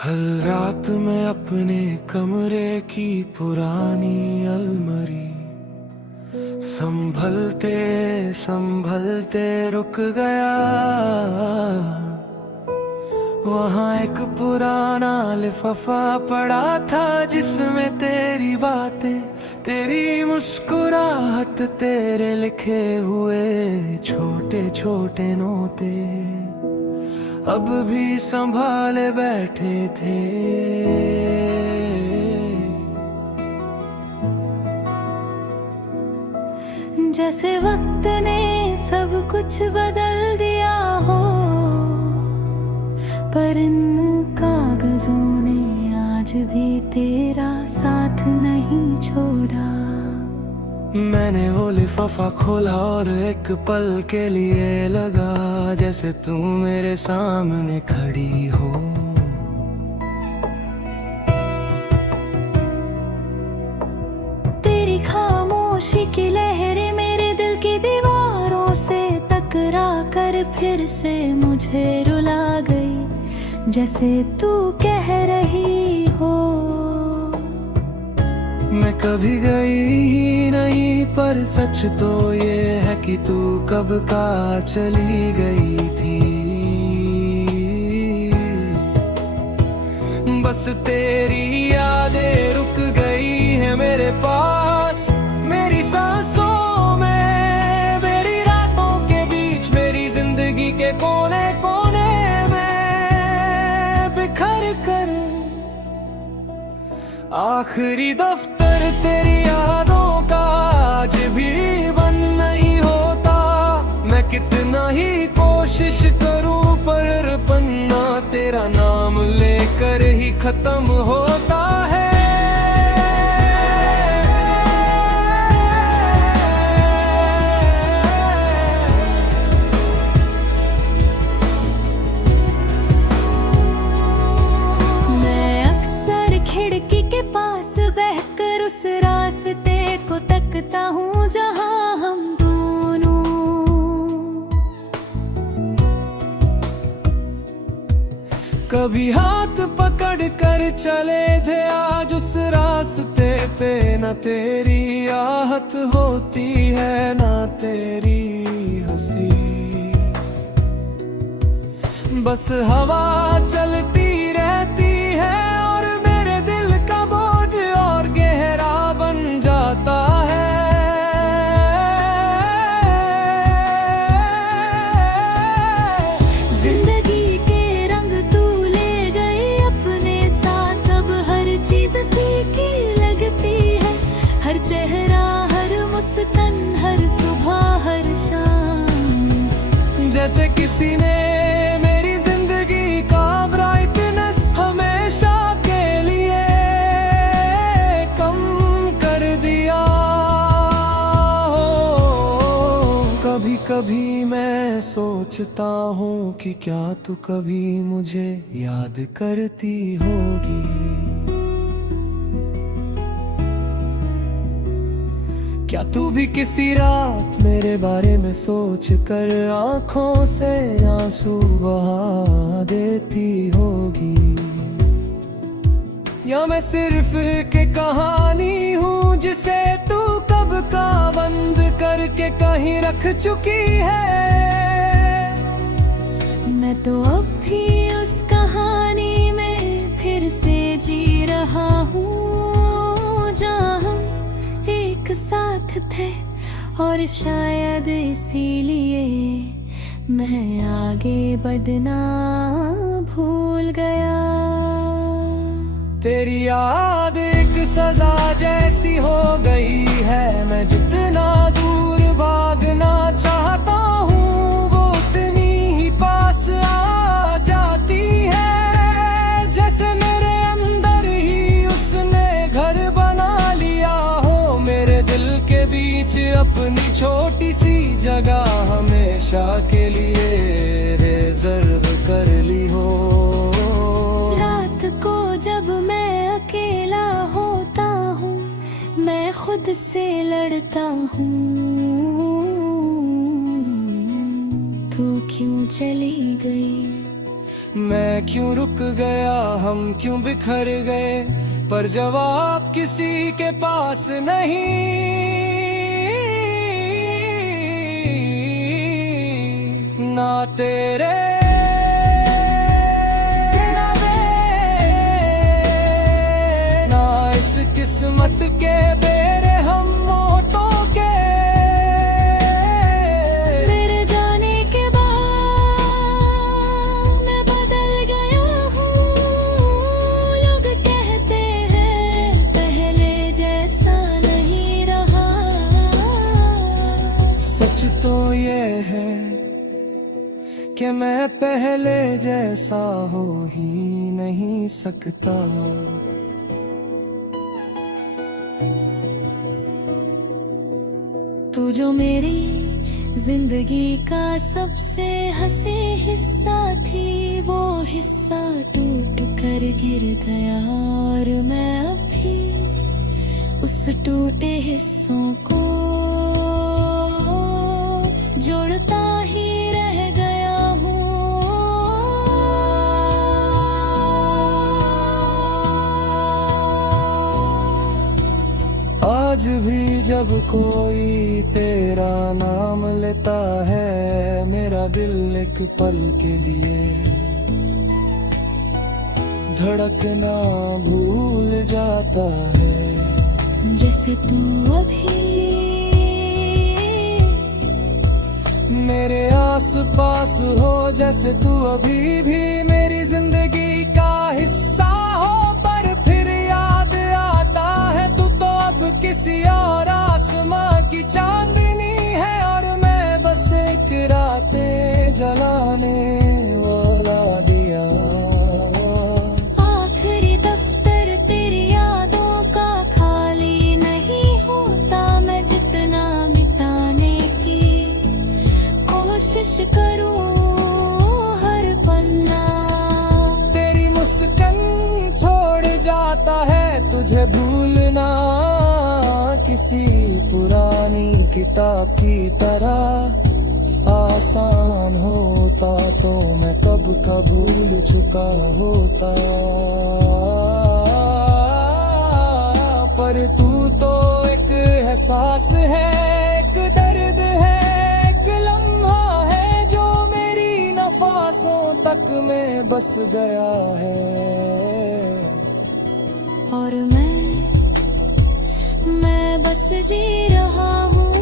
कल रात में अपने कमरे की पुरानी अलमारी संभलते संभलते रुक गया। वहाँ एक पुराना लिफाफा पड़ा था जिसमें तेरी बातें, तेरी मुस्कुराहट, तेरे लिखे हुए छोटे छोटे नोटे अब भी संभाले बैठे थे। जैसे वक्त ने सब कुछ बदल दिया हो, पर इन कागजों ने आज भी तेरा साथ नहीं छोड़ा। मैंने वो लिफाफा खोला और एक पल के लिए लगा जैसे तू मेरे सामने खड़ी हो। तेरी खामोशी की लहरें मेरे दिल की दीवारों से टकरा कर फिर से मुझे रुला गई, जैसे तू कह रही हो मैं कभी गई ही नहीं, पर सच तो ये है कि तू कब का चली गई थी। बस तेरी यादें रुक गई है मेरे पास, मेरी सांसों में, मेरी रातों के बीच, मेरी जिंदगी के कोने कोने में बिखर कर। आखिरी दफ्तर तेरी यादों का आज भी बंद नहीं होता। मैं कितना ही कोशिश करूं पर पन्ना तेरा नाम लेकर ही खत्म होता है। मैं अक्सर खिड़की के पास बहकर उस रास्ते को तकता हूँ जहाँ हम दोनों कभी हाथ पकड़ कर चले थे, आज उस रास्ते पे न तेरी आहट होती है ना तेरी हंसी। बस हवा चलती रहती है और मेरे दिल का बोझ और गहरा बन जाता है। जिंदगी के रंग तू ले गई अपने साथ, अब हर चीज फीकी लगती है। हर चेहरा, हर मुस्कान, हर सुबह, हर शाम, जैसे किसी ने मेरी जिंदगी का ब्राइटनेस हमेशा के लिए कम कर दिया हो। कभी कभी मैं सोचता हूँ कि क्या तू कभी मुझे याद करती होगी। क्या तू भी किसी रात मेरे बारे में सोच कर आंखों से आंसू बहा देती होगी। या मैं सिर्फ एक कहानी हूँ जिसे तू कब का बंद करके कहीं रख चुकी है। मैं तो अब भी उस कहानी में फिर से जी रहा हूँ जहाँ हम एक साथ थे, और शायद इसीलिए मैं आगे बढ़ना भूल गया। तेरी याद एक सजा जैसी हो गई है, मैं जितना दूर भागना चाहता हूँ वो उतनी ही पास आ जाती है। जैसे मेरे अंदर ही उसने घर बना लिया हो, मेरे दिल के बीच अपनी छोटी सी जगह हमेशा के लिए रिजर्व कर ली हो। रात को जब मैं अकेला होता हूँ, मैं खुद से लड़ता हूँ, तू क्यों चली गई। मैं मैं क्यों रुक गया, हम क्यों बिखर गए, पर जवाब किसी के पास नहीं। ना तेरे ना इस किस्मत के बेरे हम मोटों के। मेरे जाने के बाद मैं बदल गया हूँ। लोग कहते हैं पहले जैसा नहीं रहा। सच तो ये है कि मैं पहले जैसा हो ही नहीं सकता। तू जो मेरी जिंदगी का सबसे हंसी हिस्सा थी, वो हिस्सा टूट कर गिर गया और मैं अभी उस टूटे हिस्सों को जोड़ता ही रह गया हूँ। आज भी जब कोई तेरा नाम लेता है, मेरा दिल एक पल के लिए धड़कना भूल जाता है। जैसे तू अभी मेरे आस पास हो, जैसे तू अभी भी मेरी जिंदगी का हिस्सा हो, पर फिर याद आता है तू तो अब किसी और आसमां की चांदनी है, और मैं बस एक रातें जलाने वाला दिया। आखिरी दफ्तर तेरी यादों का खाली नहीं होता। मैं जितना मिटाने की कोशिश करूं हर पन्ना, तेरी मुस्कान छोड़ जाता है तुझे भूलना। किसी पुरानी किताब की तरह आसान होता तो मैं कब का भूल चुका होता, पर तू तो एक एहसास है, एक दर्द है, एक लम्हा है जो मेरी नफासों तक में बस गया है। और मैं बस जी रहा हूँ।